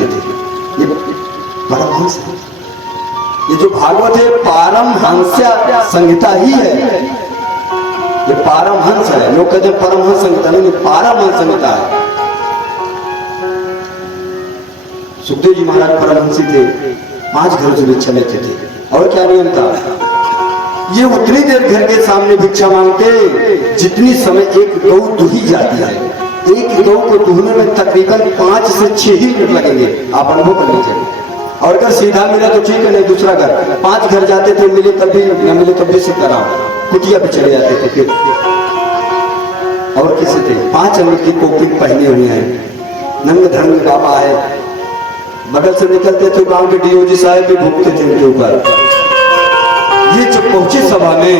लिखे थे। ये परमहंस है। ये जो भागवत है पारमहंस संहिता ही है। ये पारमहंस है। लोग कहते हैं परमहंस संहिता, नहीं, पारमहंस संहिता है। सुखदेव जी महाराज परमहंसी थे, 5 घरों से भिक्षा लेते थे। और क्या नियम था? ये उतनी देर घर के सामने भिक्षा मांगते जितनी समय एक गौ दुही जाती है। एक गौ को दुहने में तकरीबन 5 से 6 ही मिनट लगेंगे। आप अनुभव कर लीजिए। और अगर सीधा मिला तो ठीक है, नहीं दूसरा घर। 5 घर जाते थे, मिले तभी, न मिले तब भी सिद्ध कराओ, कुटिया पे चले जाते थे। फिर और किसी थे 5 अंग की कोपी पहने हुए हैं, नंग धर्म बाबा है, बगल से निकलते थे गांव के डीओजी साहब भी भूखते थे उनके ऊपर। ये जब पहुंचे सभा में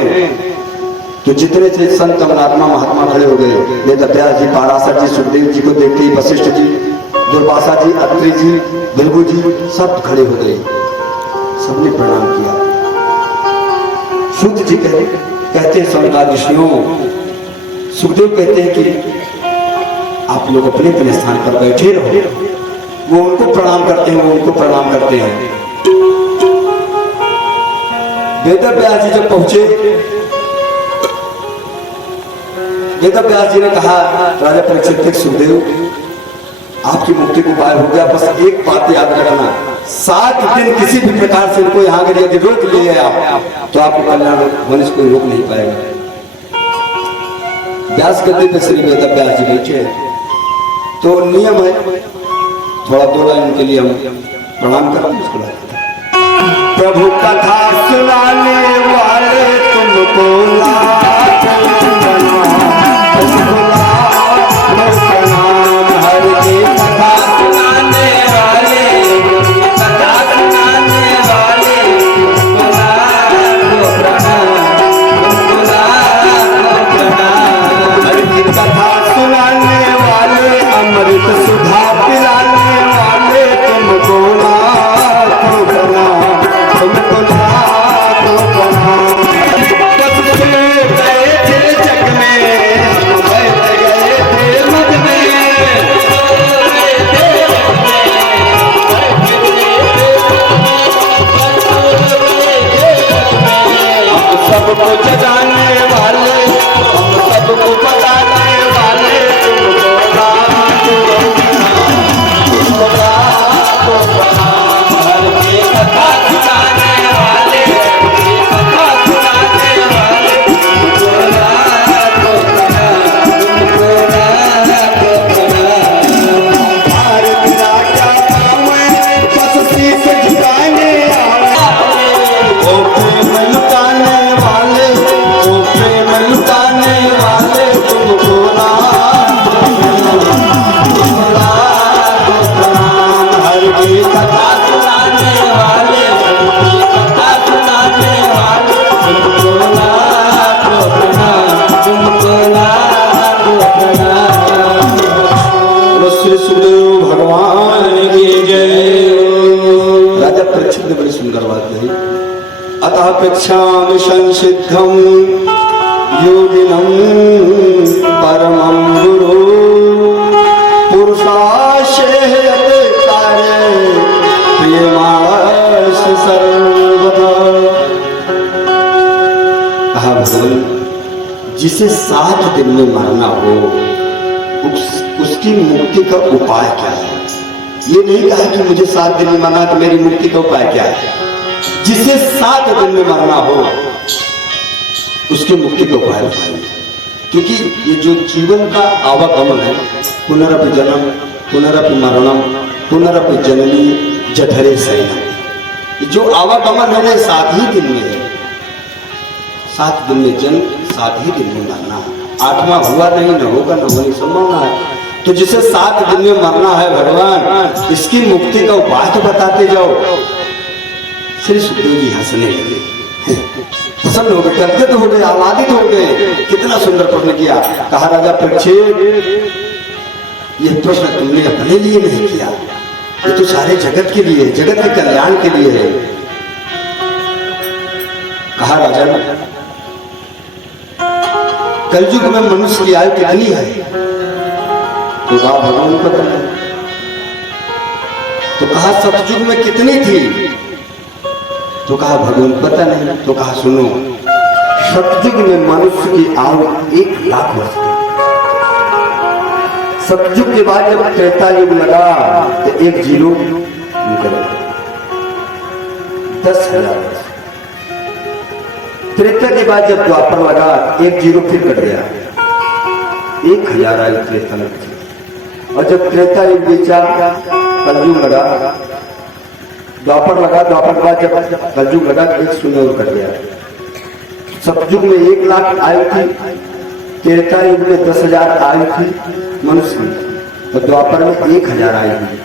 तो जितने थे संत महात्मा महात्मा खड़े हो गए। वेदव्यास जी, पाराशर जी, सुखदेव जी को देखते ही वशिष्ठ जी, दुर्वासा जी, अत्रि जी, भृगु जी सब खड़े हो गए। सबने प्रणाम किया। सूत जी कहते हैं संत ऋषियों, सुखदेव कहते हैं कि आप लोग अपने अपने स्थान पर बैठे रहो। वो उनको प्रणाम करते हैं, वो उनको प्रणाम करते हैं। वेदव्यास जी जब पहुंचे, वेदव्यास जी ने कहा, राजा परीक्षित, सुखदेव आपकी मुक्ति को उपाय हो गया, बस एक बात याद रखना, 7 दिन किसी भी प्रकार से इनको यहाँ के यदि रोक लिए आप तो आपको कल्याण मनुष्य कोई रोक नहीं पाएगा। व्यास गद्दी पे श्री वेदव्यास जी बैठे, तो नियम है थोड़ा 2 लाइन के लिए हम प्रणाम करें। मुस्कुराते प्रभु कथा सुनाने वाले तुमको अतःपेक्षामि संसिद्धं योगिनं परमं गुरु पुरुषाशेयते कार्ये प्रियमाणस्य सर्वदा। कहा भगवान, जिसे 7 दिन में मरना हो उसकी मुक्ति का उपाय क्या है? ये नहीं कहा कि मुझे 7 दिन में मरना तो मेरी मुक्ति का उपाय क्या है। जिसे 7 दिन में मरना हो उसकी मुक्ति का उपाय बताइए। क्योंकि ये जो जीवन का आवागमन है, पुनरपि जन्म पुनरपि मरणम पुनरपि जननी जठरे शयनम, ये जो आवागमन है ना 7 ही दिन में है। 7 दिन में जन्म, 7 ही दिन में मरना। 8वां हुआ नहीं, न होगा, न होने की संभावना है। तो जिसे 7 दिन में मरना है भगवान, इसकी मुक्ति का उपाय तो बताते जाओ। श्री सुखदेव जी हंसने लगे, प्रसन्न हो गए, गदगद हो गए, आह्लादित हो गए। कितना सुंदर प्रश्न किया। कहा राजा परीक्षित, यह प्रश्न तुमने अपने लिए नहीं किया, ये तो सारे जगत के लिए, जगत के कल्याण के लिए है। कहा राजा, कलयुग में मनुष्य की आयु कितनी है? तो कहा भगवान पता नहीं। तो कहा सतयुग में कितनी थी? तो कहा भगवान पता नहीं। तो कहा सुनो, सतयुग में मनुष्य की आयु 1,00,000 वर्ष थी। सतयुग के बाद जब त्रेता युग लगा तो 1 जीरो निकल गया, 10,000 वर्ष। त्रेता के बाद जब द्वापर लगा 1 जीरो फिर कट गया, 1,000 आयु त्रेता लग। और जब त्रेता युग बीचा कलयुग लगा, द्वापर लगा, द्वापर के बाद जब कलयुग लगा तो 1 शून्य और कट गया। सतयुग में 1,00,000 आयु थी, त्रेता युग में 10,000 आयु थी मनुष्य की, और द्वापर में 1,000 आयु थी,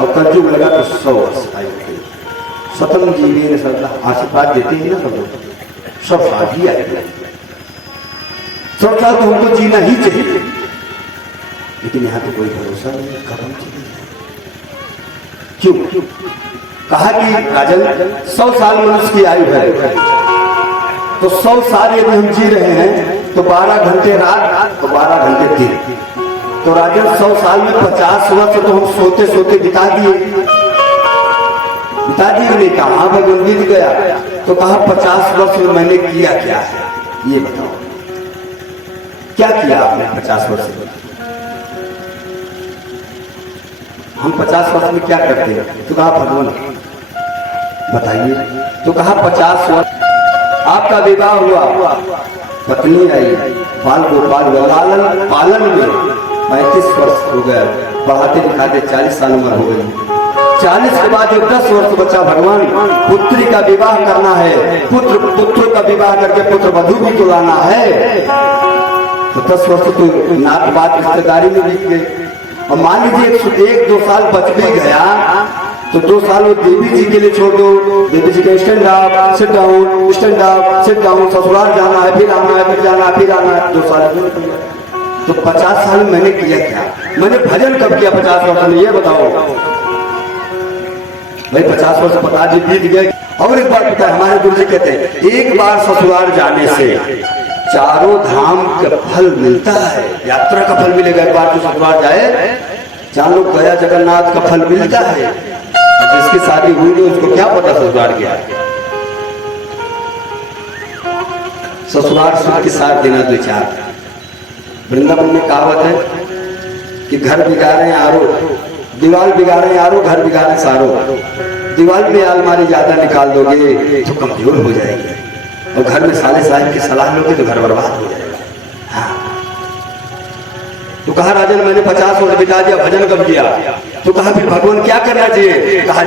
और कलयुग लगा तो 100 वर्ष आयु थी। सतम जीवी ने सब आशीर्वाद देते हैं ना, सब शादी आए, 100 साल तो हमको जीना ही चाहिए, लेकिन यहाँ तो कोई भरोसा नहीं, कदम चाहिए। क्यों? कहा कि राजन 100 साल मनुष्य की आयु है, तो 100 साल यदि हम जी रहे हैं तो 12 घंटे रात, तो 12 घंटे दिन, तो राजन 100 साल में 50 वर्ष तो हम सोते सोते बिता दिए नहीं। कहा भगवान बीत गया। तो कहा 50 वर्ष में मैंने किया क्या है, ये बताओ, क्या किया आपने 50 वर्ष में? हम 50 वर्ष में क्या करते हैं? तो कहा भगवान बताइए। तो कहा 50 वर्ष आपका विवाह हुआ, पत्नी आई, बाल गोपाल लालन पालन में 35 वर्ष हो गया, बढ़ाते दिखाते 40 साल उम्र हो गई। 40 के बाद जब 10 वर्ष बचा, भगवान पुत्री का विवाह करना है, पुत्र का विवाह करके पुत्र वधू भी तो लाना है, तो 10 वर्ष तो नात बात रिश्तेदारी में बीत गए। और मान लीजिए 1-2 साल बच भी गया, तो 2 साल वो देवी जी के लिए छोड़ दो, देवी जी के stand up sit down, stand up sit down, ससुराल जाना है, फिर आना है, फिर जाना है, फिर आना है, 2 साल। तो 50 साल में मैंने किया क्या? मैंने भजन कब किया 50 वर्ष में, ये बताओ भाई। 50 वर्ष बता दी बीत गए। और एक बात पता है, हमारे गुरु जी कहते हैं, एक बार ससुराल जाने से 4 धाम का फल मिलता है, यात्रा का फल मिलेगा। एक बार जो ससुराल जाए, 4 लोग गया जगन्नाथ का फल मिलता है। जिसकी शादी हुई नहीं उसको क्या पता ससुराल गया। ससुराल सुख के साथ देना 2-4। वृंदावन में कहावत है कि घर बिगाड़े आरो, दीवार बिगाड़े आरो, घर बिगाड़े सारो। दीवार में अलमारी ज्यादा निकाल दोगे तो कमजोर हो जाएगी, और घर में साले साहब की सलाह लोगे तो घर बर्बाद हो जाएगा। हाँ। तो कहा राजन मैंने 50 वर्ष बिता दिया, भजन कब किया? तो कहा फिर भगवान क्या करना चाहिए? कहा